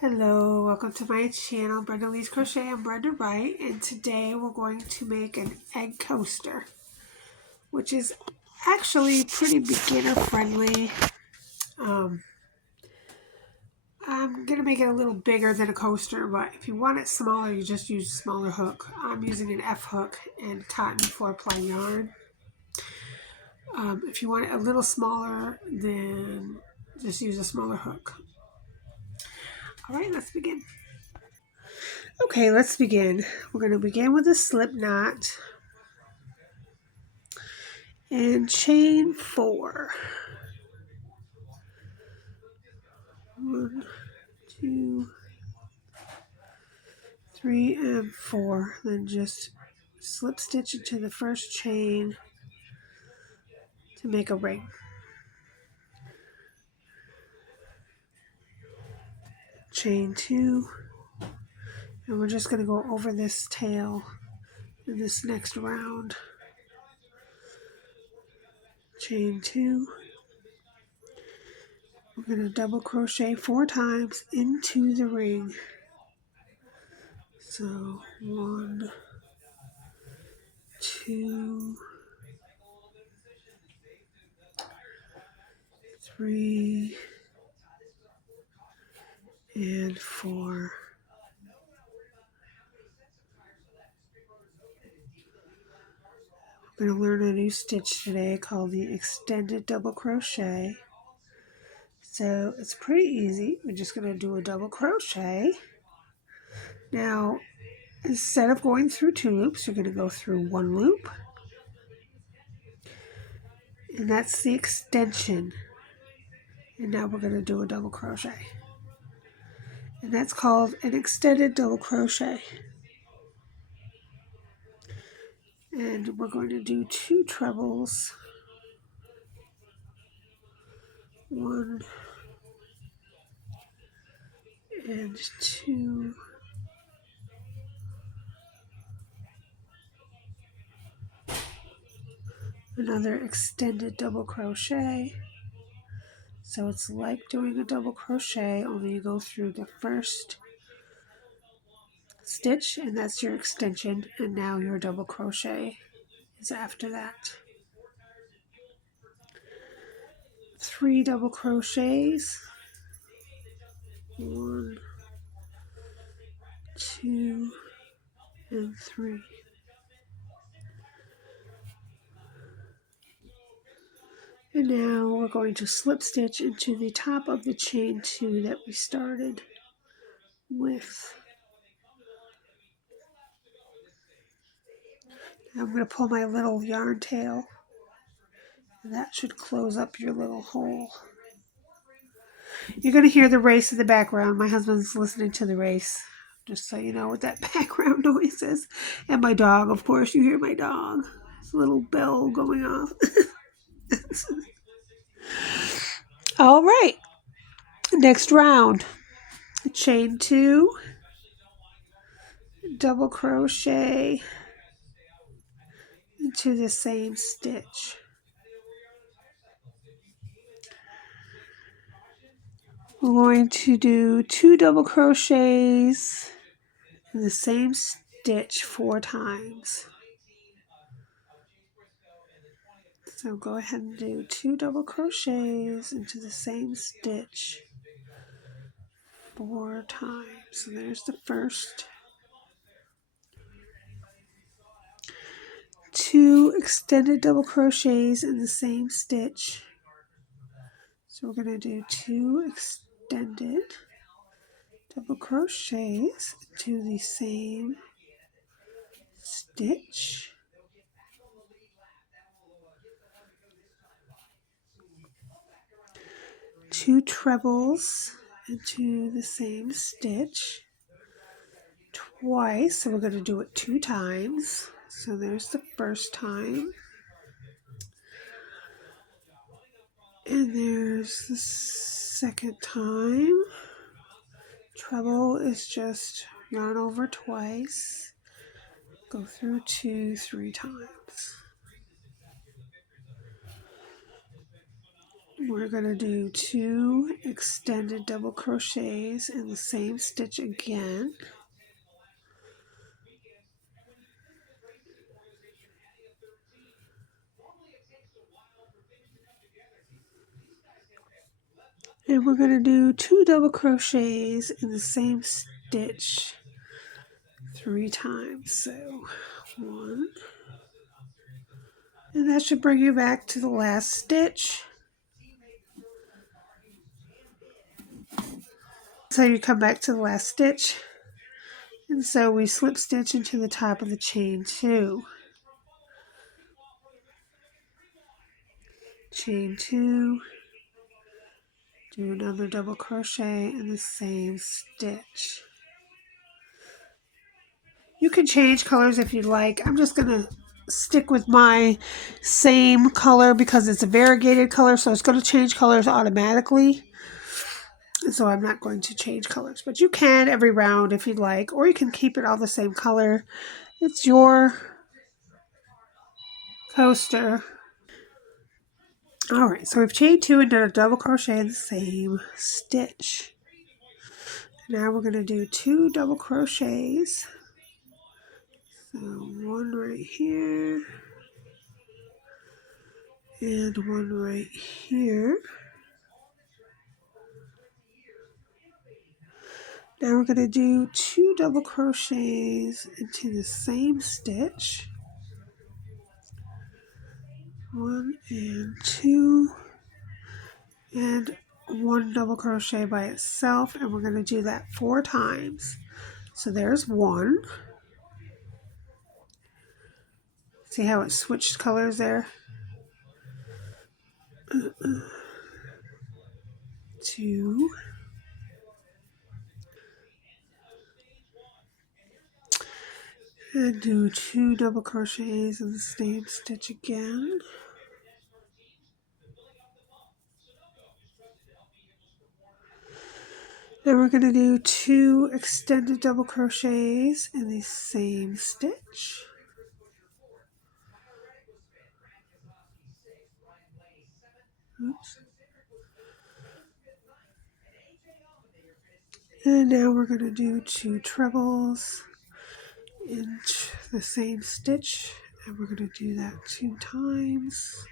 Hello, welcome to my channel, Brenda Lee's Crochet. I'm Brenda Wright, and today we're going to make an egg coaster, which is actually pretty beginner friendly. I'm going to make it a little bigger than a coaster, but if you want it smaller, you just use a smaller hook. I'm using an F hook and cotton 4-ply yarn. If you want it a little smaller, then just use a smaller hook. All right, let's begin. Okay, let's begin. We're going to begin with a slip knot and chain 4. 1, 2, 3, and 4. Then just slip stitch into the first chain to make a ring. Chain 2, and we're just going to go over this tail in this next round. Chain 2. We're going to double crochet 4 times into the ring. So 1, 2, 3, and 4. We're going to learn a new stitch today called the extended double crochet. So it's pretty easy. We're just going to do a double crochet. Now, instead of going through 2 loops, you're going to go through 1 loop. And that's the extension. And now we're going to do a double crochet. And that's called an extended double crochet. And we're going to do 2 trebles. 1 and 2. Another extended double crochet. So it's like doing a double crochet, only you go through the first stitch, and that's your extension, and now your double crochet is after that. 3 double crochets. 1, 2, and 3. And now we're going to slip stitch into the top of the chain 2 that we started with. Now I'm going to pull my little yarn tail, and that should close up your little hole. You're going to hear the race in the background. My husband's listening to the race, just so you know what that background noise is. And my dog, of course, you hear my dog. It's a little bell going off. All right, next round. Chain 2, double crochet into the same stitch. We're going to do 2 double crochets in the same stitch 4 times. So go ahead and do 2 double crochets into the same stitch 4 times. So there's the first. 2 extended double crochets in the same stitch. So we're going to do 2 extended double crochets into the same stitch. 2 trebles into the same stitch twice. So we're going to do it 2 times. So there's the first time. And there's the second time. Treble is just yarn over twice. Go through 2, 3 times. we're going to do 2 extended double crochets in the same stitch again. And we're going to do 2 double crochets in the same stitch 3 times. So 1, and that should bring you back to the last stitch. So you come back to the last stitch, and so we slip stitch into the top of the chain 2. Chain 2, do another double crochet in the same stitch. You can change colors if you'd like. I'm just going to stick with my same color because it's a variegated color, so it's going to change colors automatically. So I'm not going to change colors, but you can every round if you'd like, or you can keep it all the same color. It's your coaster. Alright, so we've chained 2 and done a double crochet in the same stitch. Now we're going to do 2 double crochets. So 1 right here and 1 right here. Now we're going to do 2 double crochets into the same stitch. 1 and 2, and 1 double crochet by itself, and we're going to do that 4 times. So there's 1. See how it switched colors there? 2, and do 2 double crochets in the same stitch again. Then we're going to do 2 extended double crochets in the same stitch. Oops. And now we're going to do 2 trebles in the same stitch, and we're going to do that 2 times.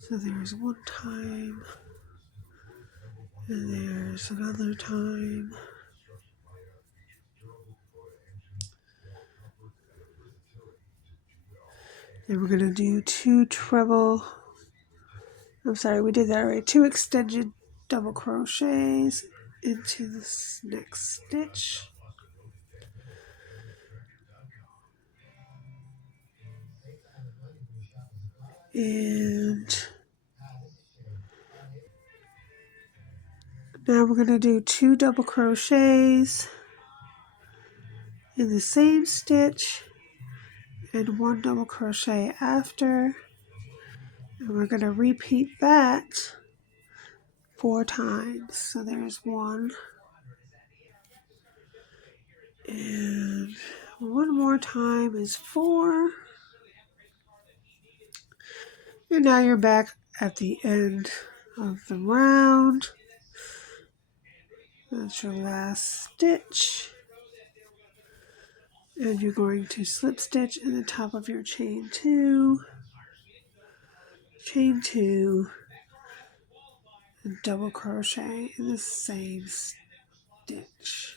So there's 1 time, and there's another time. Then we're going to do 2 treble, I'm sorry, we did that right, 2 extended double crochets into this next stitch. And now we're going to do 2 double crochets in the same stitch and 1 double crochet after, and we're going to repeat that 4 times. So there's 1, and 1 more time is 4, and now you're back at the end of the round. That's your last stitch, and you're going to slip stitch in the top of your chain 2, chain 2, and double crochet in the same stitch.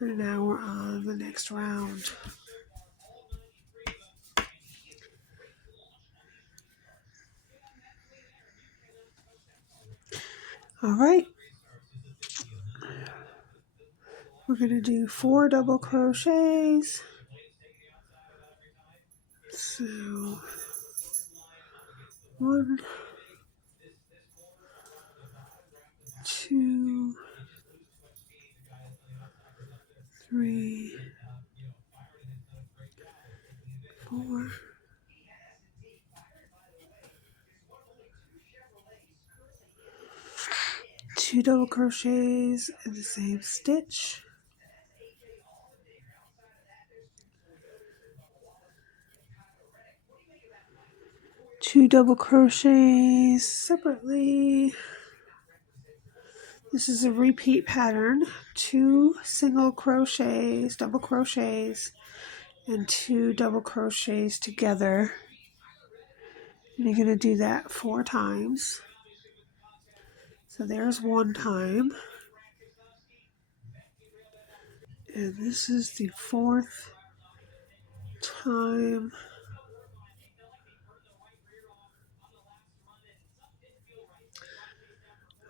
And now we're on the next round. All right, we're going to do 4 double crochets. So 1, 2, 3, 4. 2 double crochets in the same stitch. 2 double crochets separately. This is a repeat pattern, 2 single crochets, double crochets, and 2 double crochets together. And you're going to do that 4 times. So there's 1 time. And this is the 4th time.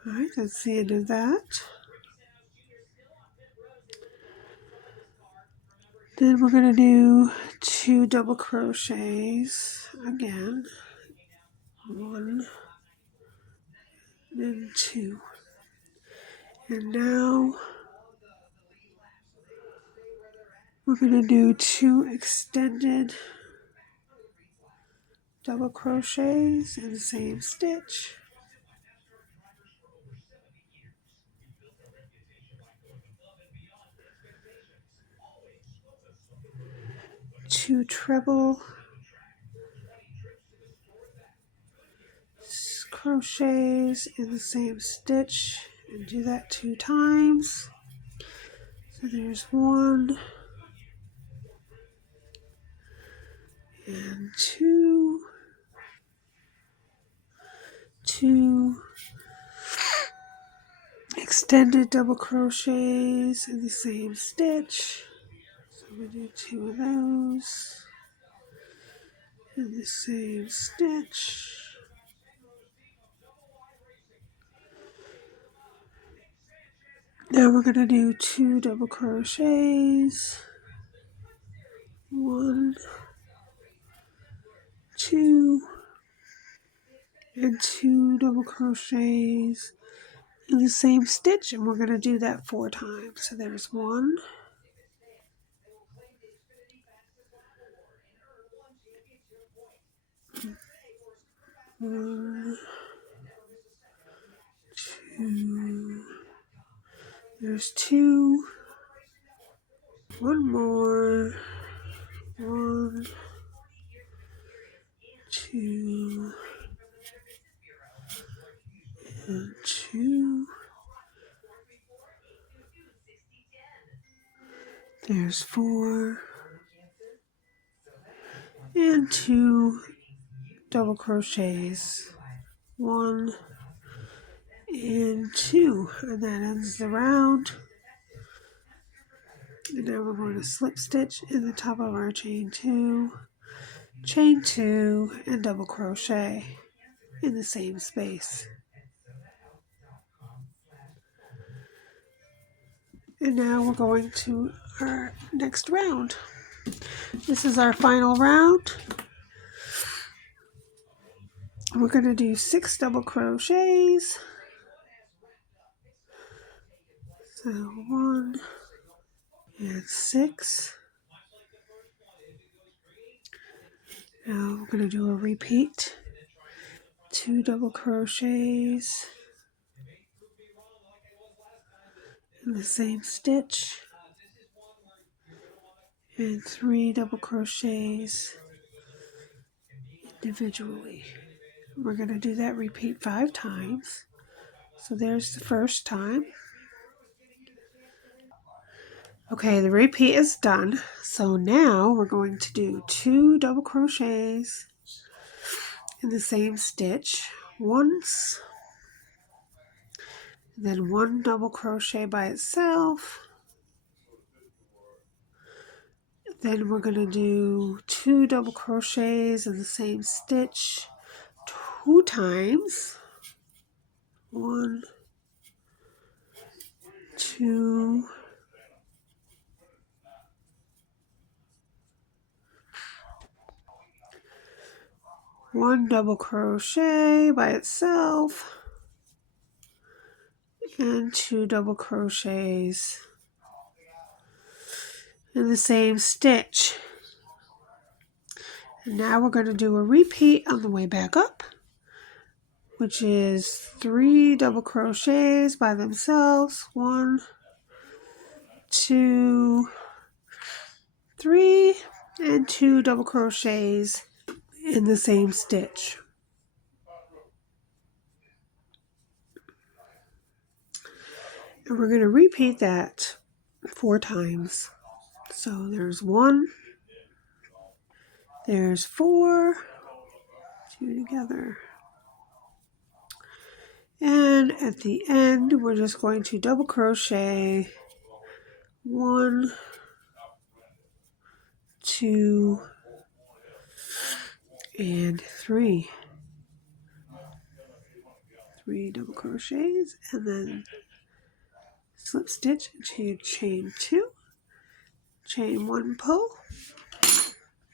Alright, that's the end of that. Then we're going to do 2 double crochets again. 1 and 2. And now we're going to do 2 extended double crochets in the same stitch. 2 treble crochets in the same stitch, and do that 2 times. So there's 1 and 2, 2 extended double crochets in the same stitch. So we do 2 of those in the same stitch. Now we're going to do 2 double crochets. 1, 2, and 2 double crochets in the same stitch, and we're going to do that 4 times. So there's 1, 1, 2, there's 2, 1 more, 1, 2, and 2, there's 4, and 2 double crochets, 1 and 2, and that ends the round. And now we're going to slip stitch in the top of our chain 2, and double crochet in the same space. And now we're going to our next round. This is our final round. We're going to do 6 double crochets. So 1 and 6. Now we're going to do a repeat. 2 double crochets in the same stitch. And 3 double crochets individually. We're going to do that repeat 5 times. So there's the first time. Okay, the repeat is done. So now we're going to do 2 double crochets in the same stitch once, then 1 double crochet by itself. Then we're going to do 2 double crochets in the same stitch 2 times. 1, 2, 1 double crochet by itself, and 2 double crochets in the same stitch. And now we're going to do a repeat on the way back up, which is 3 double crochets by themselves. 1, 2, 3, and 2 double crochets in the same stitch. And we're going to repeat that 4 times. So there's 1, there's 4, 2 together. And at the end, we're just going to double crochet 1, 2, and 3. 3 double crochets, and then slip stitch into chain 2, chain 1, pull,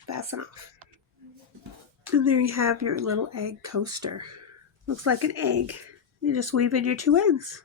fasten off. And there you have your little egg coaster. Looks like an egg. You just weave in your 2 ends.